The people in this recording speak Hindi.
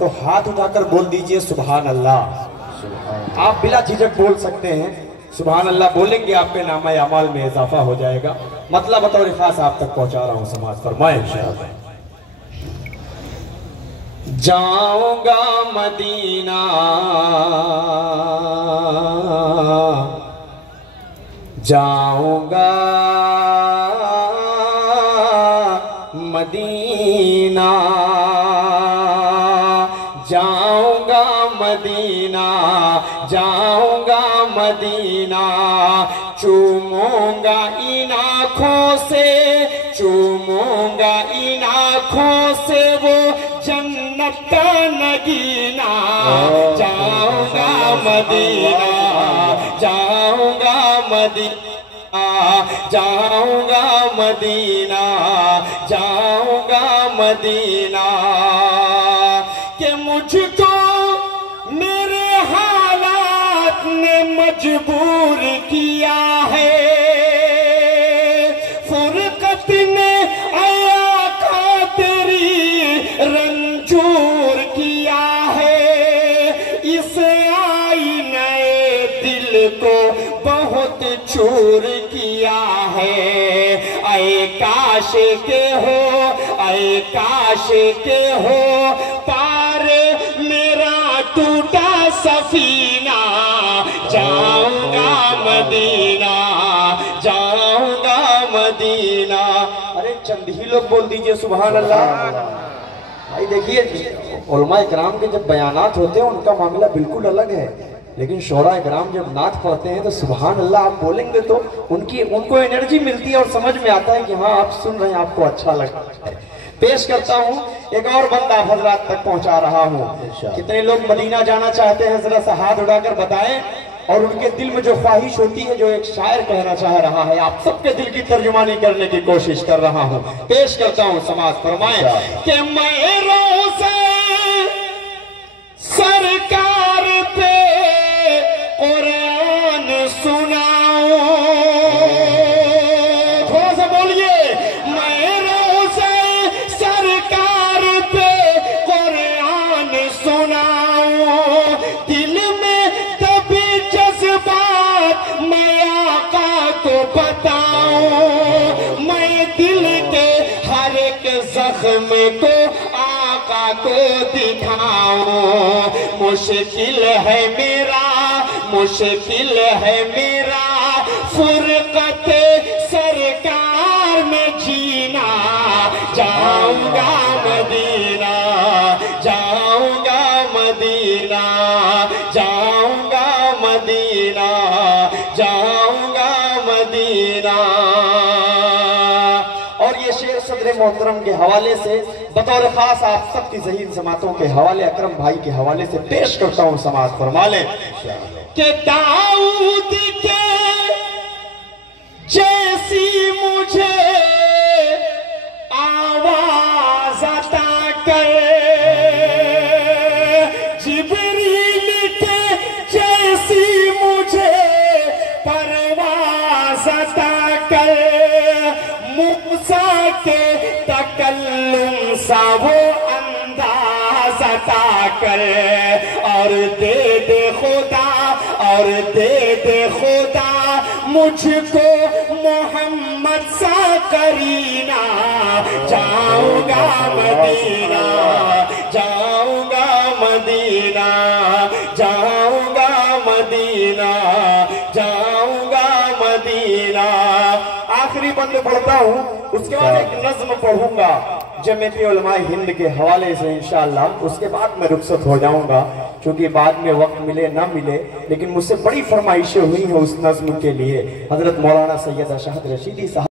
तो हाथ उठाकर बोल दीजिए सुभान अल्लाह। आप बिला झिझक बोल सकते हैं, सुभान अल्लाह बोलेंगे आपके नामा अमाल में इजाफा हो जाएगा। मतलब बतौर खास आप तक पहुंचा रहा हूं, समाज फरमाए। जाऊंगा मदीना, जाऊंगा मदीना, जाऊंगा मदीना, जाऊंगा मदीना, चूमूंगा इन आँखों से, चूमूंगा इन आँखों से वो जन्नत का नगीना। जाऊंगा मदीना, जाऊंगा मदीना, जाऊंगा मदीना, जाऊंगा मदीना। कि मुझको मेरे हालात ने मजबूर किया है, फुरकत ने आया का तेरी रंजूर किया है। इस आईने दिल को बहुत चूर किया है। ऐ काश के हो, ऐ काश के हो पार मेरा टूटा सफीना। जाऊंगा मदीना, जाऊंगा मदीना। अरे चंद ही लोग बोल दीजिए सुभान अल्लाह। भाई देखिए, उलमा इकराम के जब बयानात होते हैं उनका मामला बिल्कुल अलग है, लेकिन शोरा इकराम जब नात पढ़ते हैं तो सुभान अल्लाह आप बोलेंगे तो उनको एनर्जी मिलती है और समझ में आता है कि हाँ आप सुन रहे हैं, आपको अच्छा लगता है। पेश करता हूँ, एक और बंदा हजरात तक पहुंचा रहा हूँ। कितने लोग मदीना जाना चाहते हैं जरा सा हाथ उठाकर बताएं, और उनके दिल में जो ख्वाहिश होती है, जो एक शायर कहना चाह रहा है, आप सबके दिल की तर्जुमानी करने की कोशिश कर रहा हूँ। पेश करता हूँ, समाज फरमाए कि मैं रोज़े सरकार पे कुरान सुनाऊं। थोड़ा सा बोलिए, मैं रोज़े सरकार पे कुरान सुनाऊं। दिल में तभी जज्बात मैं आका को बताऊं। मैं दिल के हर एक जख्म को आका को दिखाऊं। मुश्किल है मेरा, मुश्किल है मेरा फुरकत सरकार में जीना। जाऊंगा मदीना, जाऊंगा मदीना, जाऊंगा मदीना, जाऊंगा मदीना। और ये शेर सदर मोहतरम के हवाले से बतौर खास आप सबकी ज़हीन समातों के हवाले, अकरम भाई के हवाले से पेश करता हूँ, समाज फरमा लें कि दाऊद के जैसी मुझे आवाज अता कर, जिब्रील के जैसी मुझे परवाज अता कर, मूसा के तकल्लुम सा वो अंदाज अता कर, और दे दे खुदा, और दे दे खुदा मुझको मोहम्मद सा करीना। जाऊंगा मदीना, जाऊंगा मदीना, जाऊंगा मदीना, जाऊंगा मदीना। आखिरी बंद पढ़ता हूँ, उसके बाद एक नज्म पढ़ूंगा जमीयत उलमा हिंद के हवाले से इंशाअल्लाह। उसके बाद मैं रुखसत हो जाऊंगा, क्योंकि बाद में वक्त मिले ना मिले, लेकिन मुझसे बड़ी फरमाइशें हुई हैं उस नज्म के लिए। हजरत मौलाना सैयद अशहद रशीदी साहब